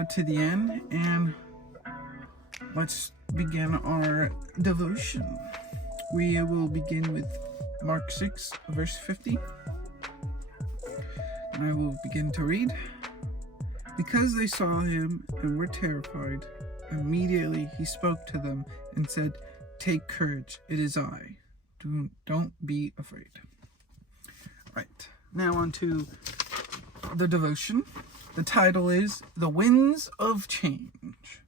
go to the end and let's begin our devotion. We will begin with Mark 6, verse 50. And I will begin to read. Because they saw him and were terrified, immediately he spoke to them and said, "Take courage, it is I. Don't be afraid." Right, now on to the devotion. The title is The Winds of Change.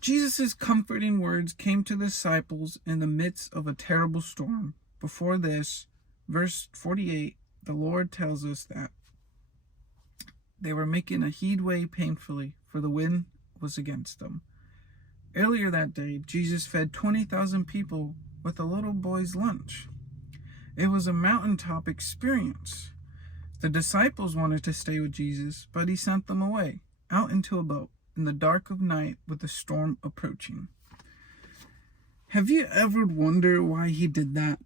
Jesus' comforting words came to the disciples in the midst of a terrible storm. Before this, verse 48, the Lord tells us that they were making a headway painfully, for the wind was against them. Earlier that day, Jesus fed 20,000 people with a little boy's lunch. It was a mountaintop experience. The disciples wanted to stay with Jesus, but he sent them away, out into a boat, in the dark of night with the storm approaching. Have you ever wondered why he did that?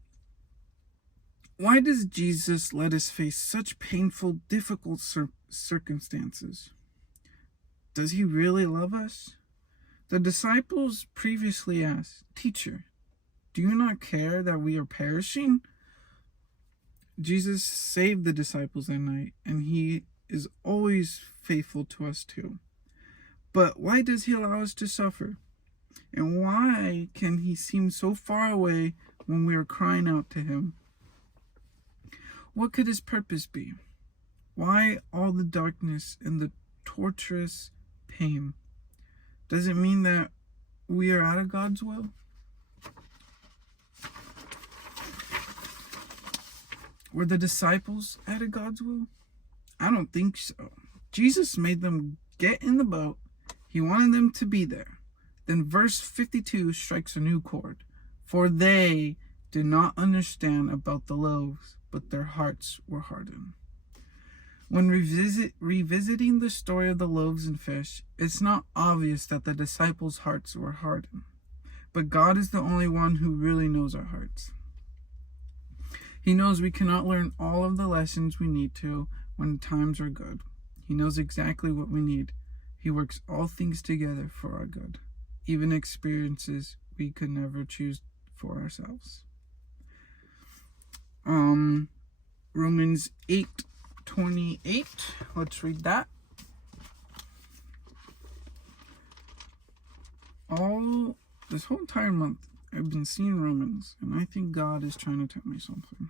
Why does Jesus let us face such painful, difficult circumstances? Does he really love us? The disciples previously asked, "Teacher, do you not care that we are perishing?" Jesus saved the disciples that night, and he is always faithful to us too. But why does he allow us to suffer? And why can he seem so far away when we are crying out to him? What could his purpose be? Why all the darkness and the torturous pain? Does it mean that we are out of God's will? Were the disciples out of God's will? I don't think so. Jesus made them get in the boat. He wanted them to be there. Then verse 52 strikes a new chord. For they did not understand about the loaves, but their hearts were hardened. When revisiting the story of the loaves and fish, it's not obvious that the disciples' hearts were hardened. But God is the only one who really knows our hearts. He knows we cannot learn all of the lessons we need to when times are good. He knows exactly what we need. He works all things together for our good, even experiences we could never choose for ourselves. Romans 8:28. Let's read that. This whole entire month, I've been seeing Romans, and I think God is trying to tell me something.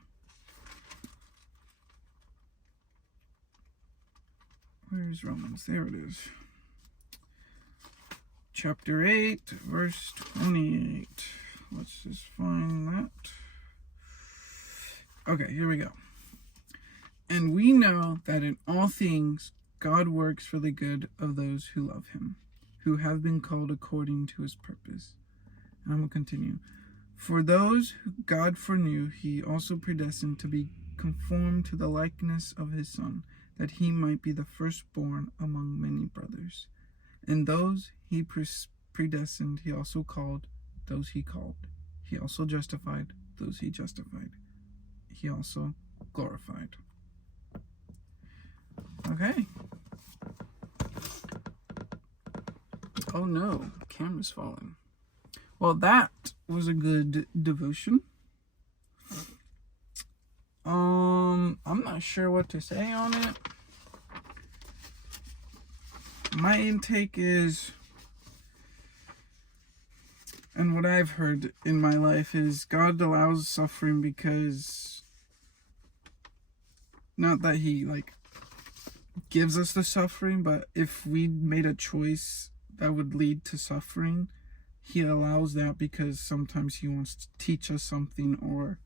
Where's Romans? There it is. Chapter 8, verse 28. Let's just find that. Okay, here we go. And we know that in all things God works for the good of those who love him, who have been called according to his purpose. And I'm going to continue. For those who God foreknew, he also predestined to be conformed to the likeness of his Son, that he might be the firstborn among many brothers. And those he predestined, he also called. Those he called, he also justified. Those he justified, he also glorified. Okay. Oh no, the camera's falling. Well, that was a good devotion. I'm not sure what to say on it. My intake is, and what I've heard in my life is, God allows suffering because, not that he gives us the suffering, but if we made a choice that would lead to suffering, he allows that because sometimes he wants to teach us something or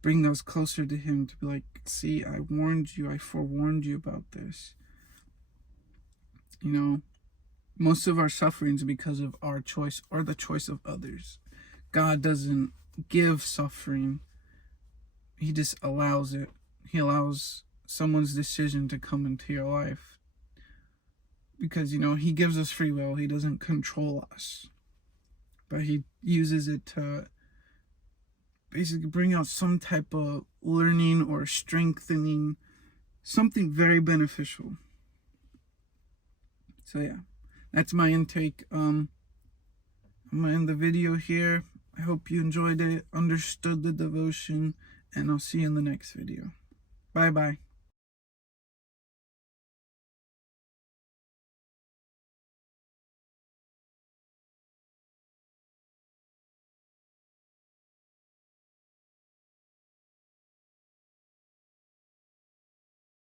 bring us closer to him, to be like, see, I warned you, I forewarned you about this. You know, most of our suffering is because of our choice or the choice of others. God doesn't give suffering. He just allows it. He allows someone's decision to come into your life. Because, he gives us free will. He doesn't control us. But he uses it to basically bring out some type of learning or strengthening, something very beneficial. So yeah, that's my intake. I'm gonna end the video here. I hope you enjoyed it, understood the devotion, and I'll see you in the next video. Bye bye.